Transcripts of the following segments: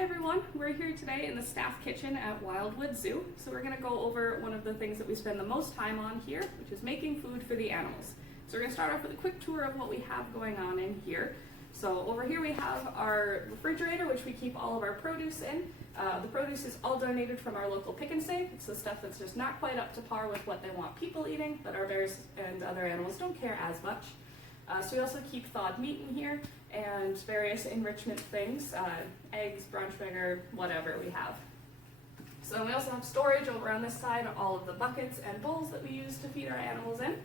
Hi everyone, we're here today in the staff kitchen at Wildwood Zoo. So we're going to go over one of the things that we spend the most time on here, which is making food for the animals. So we're going to start off with a quick tour of what we have going on in here. So over here we have our refrigerator, which we keep all of our produce in. The produce is all donated from our local Pick and Save. It's the stuff that's just not quite up to par with what they want people eating, but our bears and other animals don't care as much. So we also keep thawed meat in here and various enrichment things, eggs, brunch vinegar, whatever we have. So we also have storage over on this side, all of the buckets and bowls that we use to feed our animals in.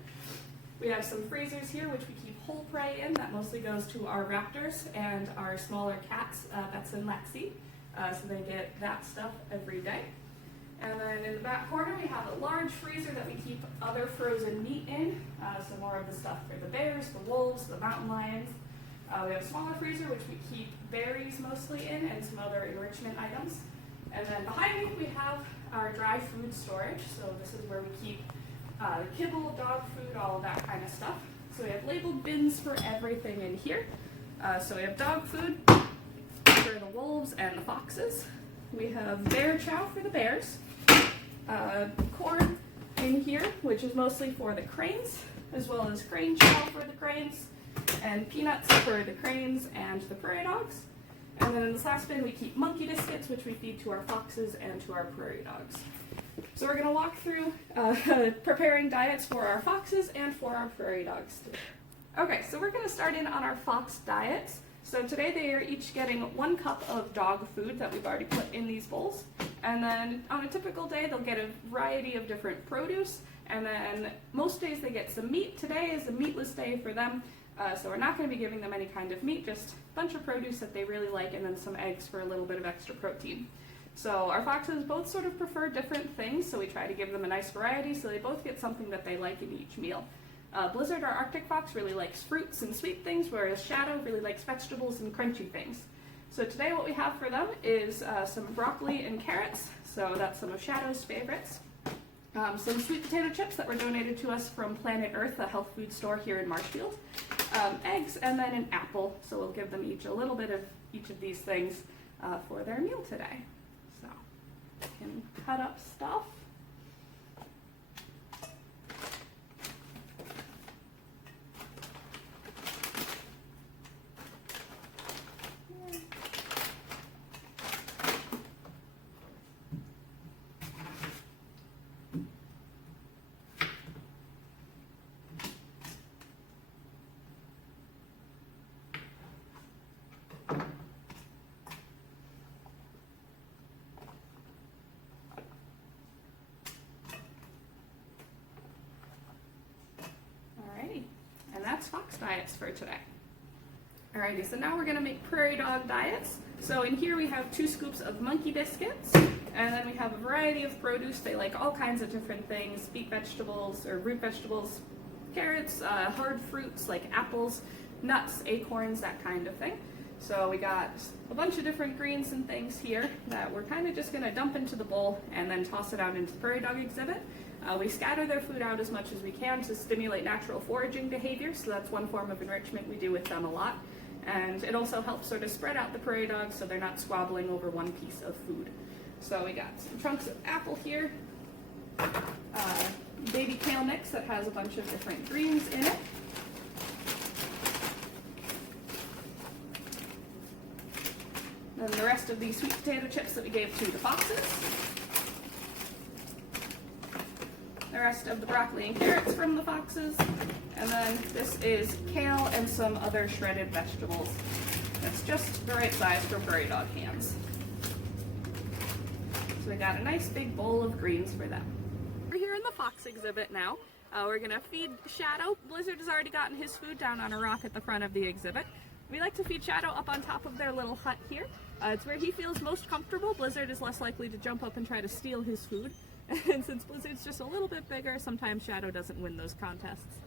We have some freezers here which we keep whole prey in. That mostly goes to our raptors and our smaller cats, Bets and Lexi. So they get that stuff every day. And then in the back corner we have a large freezer that we keep other frozen meat in, so more of the stuff for the bears, the wolves, the mountain lions. We have a smaller freezer which we keep berries mostly in and some other enrichment items. And then behind me we have our dry food storage, so this is where we keep kibble, dog food, all of that kind of stuff. So we have labeled bins for everything in here. So we have dog food for the wolves and the foxes. We have bear chow for the bears, corn in here, which is mostly for the cranes, as well as crane chow for the cranes, and peanuts for the cranes and the prairie dogs. And then in this last bin we keep monkey biscuits, which we feed to our foxes and to our prairie dogs. So we're going to walk through preparing diets for our foxes and for our prairie dogs today. Okay, so we're going to start in on our fox diets. So today they are each getting 1 cup of dog food that we've already put in these bowls. And then on a typical day they'll get a variety of different produce. And then most days they get some meat. Today is a meatless day for them. So we're not going to be giving them any kind of meat, just a bunch of produce that they really like and then some eggs for a little bit of extra protein. So our foxes both sort of prefer different things, so we try to give them a nice variety so they both get something that they like in each meal. Blizzard, our Arctic fox, really likes fruits and sweet things, whereas Shadow really likes vegetables and crunchy things. So today what we have for them is some broccoli and carrots, so that's some of Shadow's favorites. Some sweet potato chips that were donated to us from Planet Earth, a health food store here in Marshfield. Eggs, and then an apple, so we'll give them each a little bit of each of these things for their meal today. So, we can cut up stuff. And that's fox diets for today. Alrighty, so now we're going to make prairie dog diets. So in here we have 2 scoops of monkey biscuits, and then we have a variety of produce. They like all kinds of different things, beet vegetables or root vegetables, carrots, hard fruits like apples, nuts, acorns, that kind of thing. So we got a bunch of different greens and things here that we're kind of just going to dump into the bowl and then toss it out into the prairie dog exhibit. We scatter their food out as much as we can to stimulate natural foraging behavior, so that's one form of enrichment we do with them a lot. And it also helps sort of spread out the prairie dogs so they're not squabbling over one piece of food. So we got some chunks of apple here, baby kale mix that has a bunch of different greens in it. Then the rest of these sweet potato chips that we gave to the foxes. The rest of the broccoli and carrots from the foxes, and then this is kale and some other shredded vegetables. That's just the right size for prairie dog hands. So we got a nice big bowl of greens for them. We're here in the fox exhibit now. We're gonna feed Shadow. Blizzard has already gotten his food down on a rock at the front of the exhibit. We like to feed Shadow up on top of their little hut here. It's where he feels most comfortable. Blizzard is less likely to jump up and try to steal his food. And since Blizzard's just a little bit bigger, sometimes Shadow doesn't win those contests.